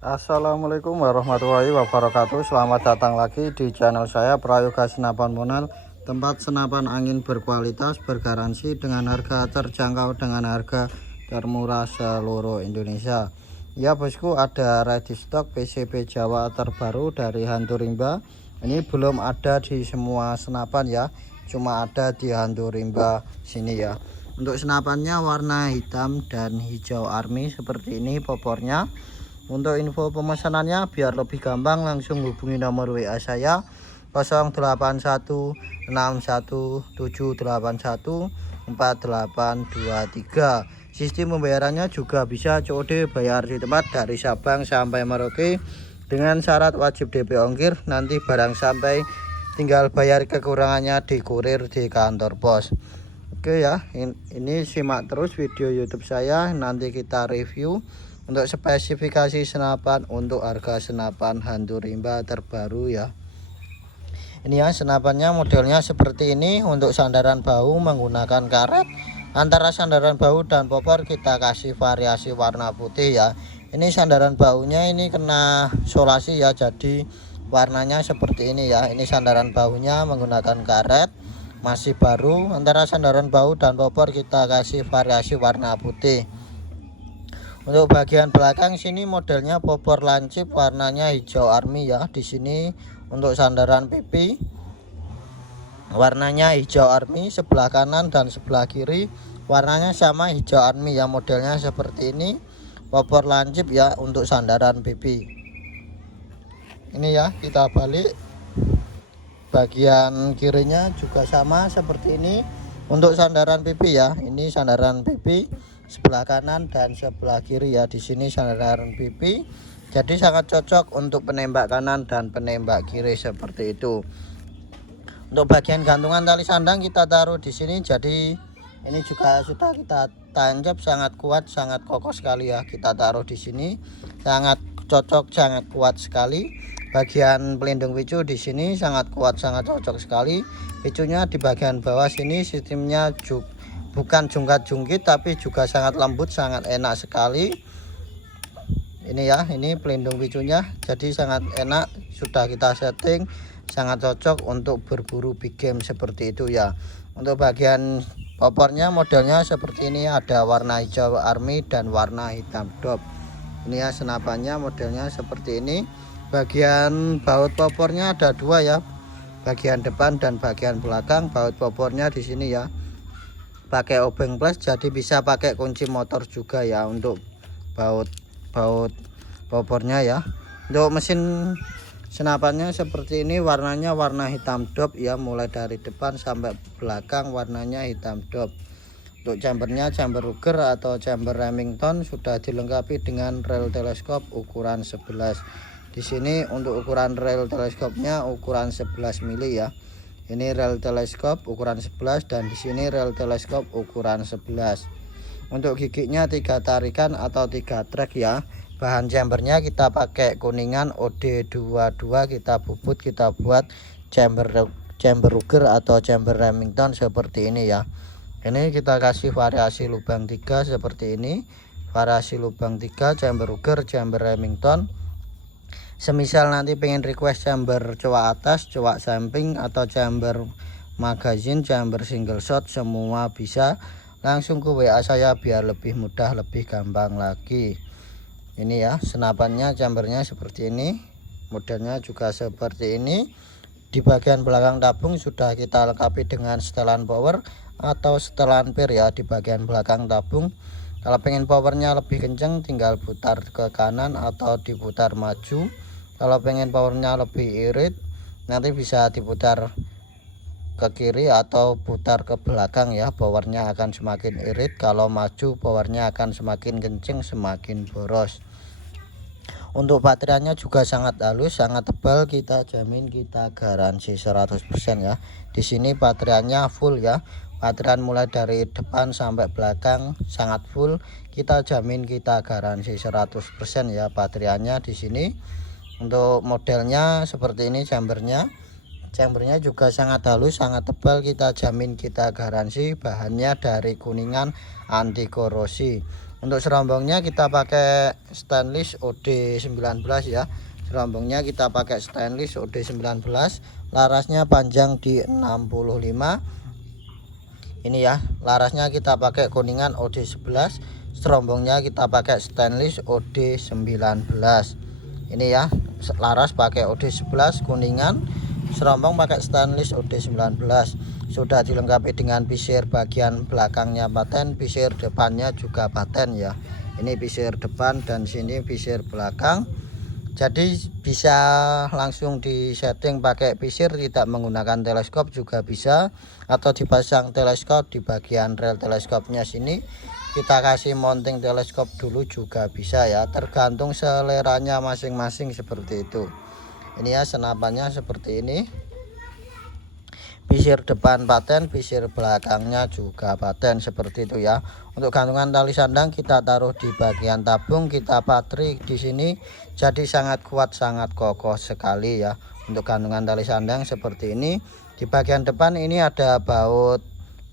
Assalamualaikum warahmatullahi wabarakatuh. Selamat datang lagi di channel saya Prayoga Senapan Monal, tempat senapan angin berkualitas, bergaransi dengan harga terjangkau, dengan harga termurah seluruh Indonesia. Ya bosku, ada ready stock PCP Jawa terbaru dari Hantu Rimba. Ini belum ada di semua senapan ya, cuma ada di Hantu Rimba sini ya. Untuk senapannya warna hitam dan hijau army seperti ini popornya. Untuk info pemesanannya biar lebih gampang, langsung hubungi nomor WA saya 081617814823. Sistem pembayarannya juga bisa COD, bayar di tempat dari Sabang sampai Merauke dengan syarat wajib DP ongkir. Nanti barang sampai tinggal bayar kekurangannya di kurir di kantor pos. Oke ya, ini simak terus video YouTube saya, nanti kita review untuk spesifikasi senapan, untuk harga senapan Hantu Rimba terbaru ya. Ini ya senapannya, modelnya seperti ini. Untuk sandaran bahu menggunakan karet. Antara sandaran bahu dan popor kita kasih variasi warna putih ya. Ini sandaran bahunya ini kena solasi ya, jadi warnanya seperti ini ya. Ini sandaran bahunya menggunakan karet, masih baru. Antara sandaran bahu dan popor kita kasih variasi warna putih. Untuk bagian belakang sini modelnya popor lancip, warnanya hijau army ya. Di sini untuk sandaran pipi warnanya hijau army, sebelah kanan dan sebelah kiri warnanya sama hijau army ya. Modelnya seperti ini, popor lancip ya untuk sandaran pipi. Ini ya, kita balik. Bagian kirinya juga sama seperti ini untuk sandaran pipi ya. Ini sandaran pipi sebelah kanan dan sebelah kiri ya. Di sini sandaran pipi, jadi sangat cocok untuk penembak kanan dan penembak kiri seperti itu. Untuk bagian gantungan tali sandang kita taruh di sini, jadi ini juga sudah kita tancap, sangat kuat, sangat kokoh sekali ya. Kita taruh di sini, sangat cocok, sangat kuat sekali. Bagian pelindung picu di sini sangat kuat, sangat cocok sekali. Picunya di bagian bawah sini sistemnya bukan jungkat-jungkit, tapi juga sangat lembut, sangat enak sekali. Ini ya, ini pelindung picunya, jadi sangat enak, sudah kita setting, sangat cocok untuk berburu big game seperti itu ya. Untuk bagian popornya modelnya seperti ini, ada warna hijau army dan warna hitam dop. Ini ya senapannya, modelnya seperti ini. Bagian baut popornya ada dua ya, bagian depan dan bagian belakang. Baut popornya di sini ya, pakai obeng plus, jadi bisa pakai kunci motor juga ya untuk baut popornya ya. Untuk mesin senapannya seperti ini, warnanya warna hitam dop ya, mulai dari depan sampai belakang warnanya hitam dop. Untuk chambernya chamber Ruger atau chamber Remington, sudah dilengkapi dengan rel teleskop ukuran 11. Di sini untuk ukuran rel teleskopnya ukuran 11 mili ya. Ini rel teleskop ukuran 11 dan di sini rel teleskop ukuran 11. Untuk gigitnya 3 tarikan atau 3 trek ya. Bahan chambernya kita pakai kuningan OD22, kita bubut, kita buat chamber Ruger atau chamber Remington seperti ini ya. Ini kita kasih variasi lubang 3 seperti ini. Variasi lubang 3 chamber Ruger, chamber Remington. Semisal nanti pengen request chamber cowok atas, cowok samping, atau chamber magazine, chamber single shot, semua bisa. Langsung ke WA saya biar lebih mudah, lebih gampang lagi. Ini ya senapannya, chambernya seperti ini, modelnya juga seperti ini. Di bagian belakang tabung sudah kita lengkapi dengan setelan power atau setelan pir ya di bagian belakang tabung. Kalau pengen powernya lebih kenceng tinggal putar ke kanan atau diputar maju. Kalau pengen powernya lebih irit, nanti bisa diputar ke kiri atau putar ke belakang ya, powernya akan semakin irit. Kalau maju powernya akan semakin kenceng, semakin boros. Untuk baterainya juga sangat halus, sangat tebal, kita jamin, kita garansi 100% ya. Di sini baterainya full ya. Baterai mulai dari depan sampai belakang sangat full, kita jamin, kita garansi 100% ya baterainya di sini. Untuk modelnya seperti ini, chambernya juga sangat halus, sangat tebal, kita jamin, kita garansi. Bahannya dari kuningan anti korosi. Untuk serombongnya kita pakai stainless OD19 ya. Serombongnya kita pakai stainless OD19, larasnya panjang di 65. Ini ya, larasnya kita pakai kuningan OD11, serombongnya kita pakai stainless OD19. Ini ya, laras pakai OD11 kuningan, serombong pakai stainless OD19. Sudah dilengkapi dengan pisir bagian belakangnya paten, pisir depannya juga paten ya. Ini pisir depan dan sini pisir belakang. Jadi bisa langsung disetting pakai pisir, tidak menggunakan teleskop juga bisa, atau dipasang teleskop di bagian rel teleskopnya sini. Kita kasih mounting teleskop dulu juga bisa ya, tergantung seleranya masing-masing seperti itu. Ini ya senapannya seperti ini. Pisir depan paten, pisir belakangnya juga paten seperti itu ya. Untuk gantungan tali sandang kita taruh di bagian tabung, kita patri di sini, jadi sangat kuat, sangat kokoh sekali ya. Untuk gantungan tali sandang seperti ini. Di bagian depan ini ada baut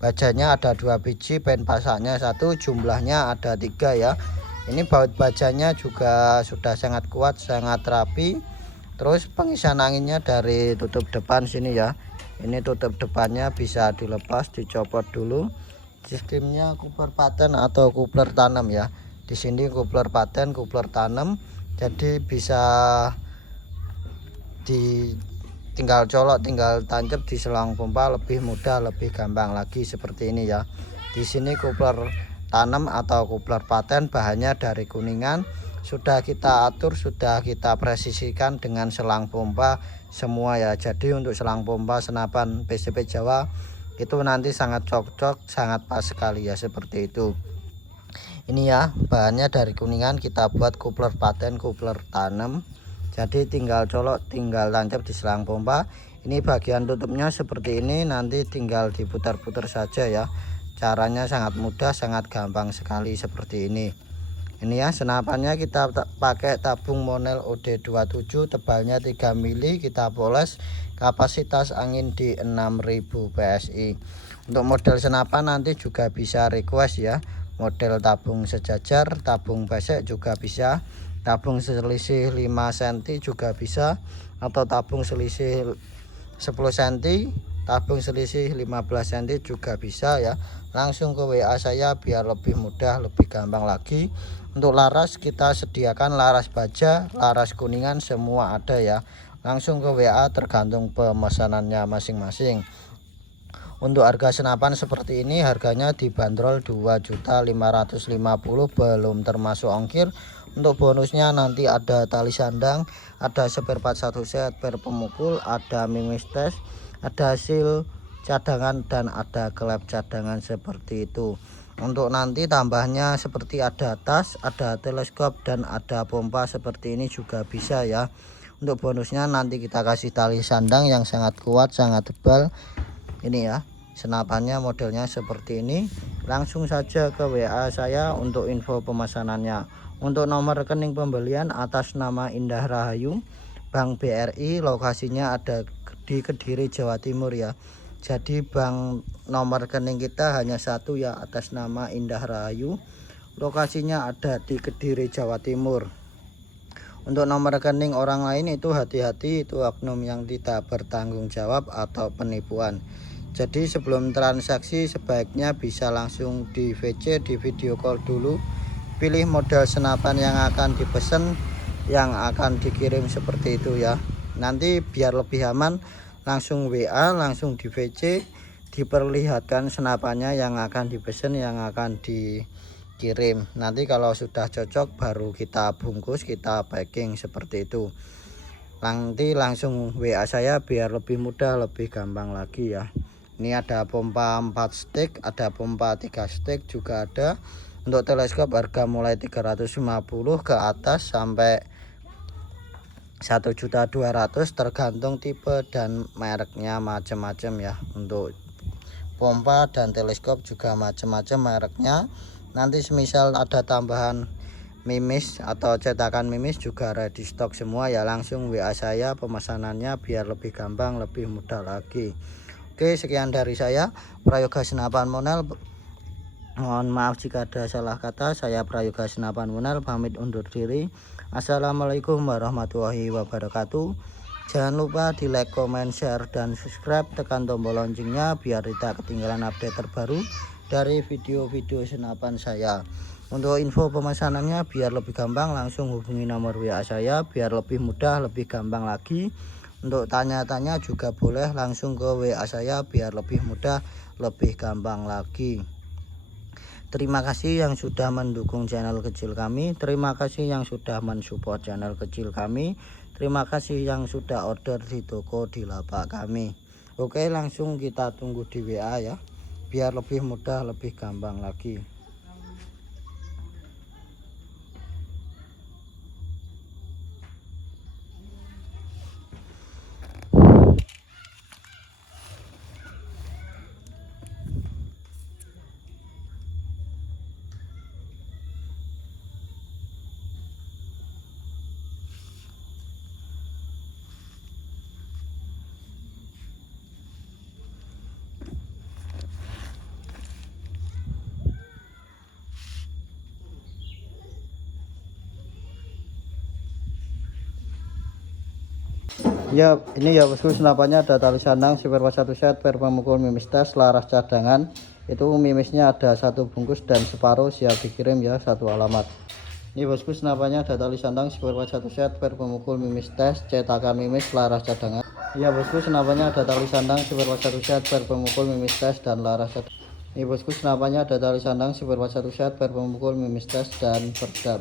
bajanya, ada 2 biji, pen pasangnya 1, jumlahnya ada 3 ya. Ini baut bajanya juga sudah sangat kuat, sangat rapi. Terus pengisian anginnya dari tutup depan sini ya. Ini tutup depannya bisa dilepas, dicopot dulu. Sistemnya kupler paten atau kupler tanam ya. Di sini kupler paten, kupler tanam. Jadi bisa tinggal colok, tinggal tancap di selang pompa, lebih mudah, lebih gampang lagi seperti ini ya. Di sini kupler tanam atau kupler paten, bahannya dari kuningan. Sudah kita atur, sudah kita presisikan dengan selang pompa semua ya. Jadi untuk selang pompa senapan PCP Jawa itu nanti sangat cocok, sangat pas sekali ya, seperti itu. Ini ya, bahannya dari kuningan, kita buat kupler paten, kupler tanam. Jadi tinggal colok, tinggal tancap di selang pompa. Ini bagian tutupnya seperti ini, nanti tinggal diputar-putar saja ya. Caranya sangat mudah, sangat gampang sekali seperti ini. Ini ya, senapannya kita pakai tabung Monel OD27, tebalnya 3 mili, kita poles, kapasitas angin di 6000 PSI. Untuk model senapan nanti juga bisa request ya. Model tabung sejajar, tabung besek juga bisa, tabung selisih 5 cm juga bisa, atau tabung selisih 10 cm, tabung selisih 15 cm juga bisa ya. Langsung ke WA saya biar lebih mudah, lebih gampang lagi. Untuk laras kita sediakan laras baja, laras kuningan semua ada ya. Langsung ke WA tergantung pemesanannya masing-masing. Untuk harga senapan seperti ini harganya dibanderol 2.550.000 belum termasuk ongkir. Untuk bonusnya nanti ada tali sandang, ada spare part 1 set per pemukul, ada mimis tes, ada seal cadangan, dan ada klep cadangan seperti itu. Untuk nanti tambahnya seperti ada tas, ada teleskop, dan ada pompa seperti ini juga bisa ya. Untuk bonusnya nanti kita kasih tali sandang yang sangat kuat, sangat tebal. Ini ya, senapannya modelnya seperti ini. Langsung saja ke WA saya untuk info pemesanannya. Untuk nomor rekening pembelian atas nama Indah Rahayu, Bank BRI, lokasinya ada di Kediri, Jawa Timur ya. Jadi bank nomor rekening kita hanya satu ya, atas nama Indah Rahayu, lokasinya ada di Kediri, Jawa Timur. Untuk nomor rekening orang lain itu hati-hati, itu oknum yang tidak bertanggung jawab atau penipuan. Jadi sebelum transaksi sebaiknya bisa langsung di VC, di video call dulu, pilih model senapan yang akan dipesan, yang akan dikirim seperti itu ya. Nanti biar lebih aman langsung WA, langsung di VC, diperlihatkan senapannya yang akan dipesan, yang akan dikirim. Nanti kalau sudah cocok baru kita bungkus, kita packing seperti itu. Nanti langsung WA saya biar lebih mudah, lebih gampang lagi ya. Ini ada pompa 4 stick, ada pompa 3 stick juga ada. Untuk teleskop harga mulai 350 ke atas sampai 1.200.000, tergantung tipe dan mereknya macam-macam ya. Untuk pompa dan teleskop juga macam-macam mereknya. Nanti semisal ada tambahan mimis atau cetakan mimis juga ready stock semua ya. Langsung WA saya pemesanannya biar lebih gampang, lebih mudah lagi. Oke, sekian dari saya, Prayoga Senapan Monel. Mohon maaf jika ada salah kata. Saya Prayoga Senapan Munal pamit undur diri. Assalamualaikum warahmatullahi wabarakatuh. Jangan lupa di like, comment, share, dan subscribe. Tekan tombol loncengnya biar tidak ketinggalan update terbaru dari video-video senapan saya. Untuk info pemesanannya biar lebih gampang langsung hubungi nomor WA saya. Biar lebih mudah, lebih gampang lagi. Untuk tanya-tanya juga boleh langsung ke WA saya biar lebih mudah, lebih gampang lagi. Terima kasih yang sudah mendukung channel kecil kami. Terima kasih yang sudah mensupport channel kecil kami. Terima kasih yang sudah order di toko di lapak kami. Oke, langsung kita tunggu di WA ya. Biar lebih mudah, lebih gampang lagi. Ya, ini ya bosku, senapannya ada tali sandang spare part 1 set, per pemukul mimis tes, laras cadangan. Itu mimisnya ada 1 bungkus dan separuh, siap dikirim ya, 1 alamat. Ini bosku, senapannya ada tali sandang spare part 1 set, per pemukul mimis tes, cetakan mimis, laras cadangan. Iya bosku, senapannya ada tali sandang spare part 1 set, per pemukul mimis tes dan laras cadangan. Ini bosku, senapannya ada tali sandang spare part 1 set, per pemukul mimis tes dan perdap.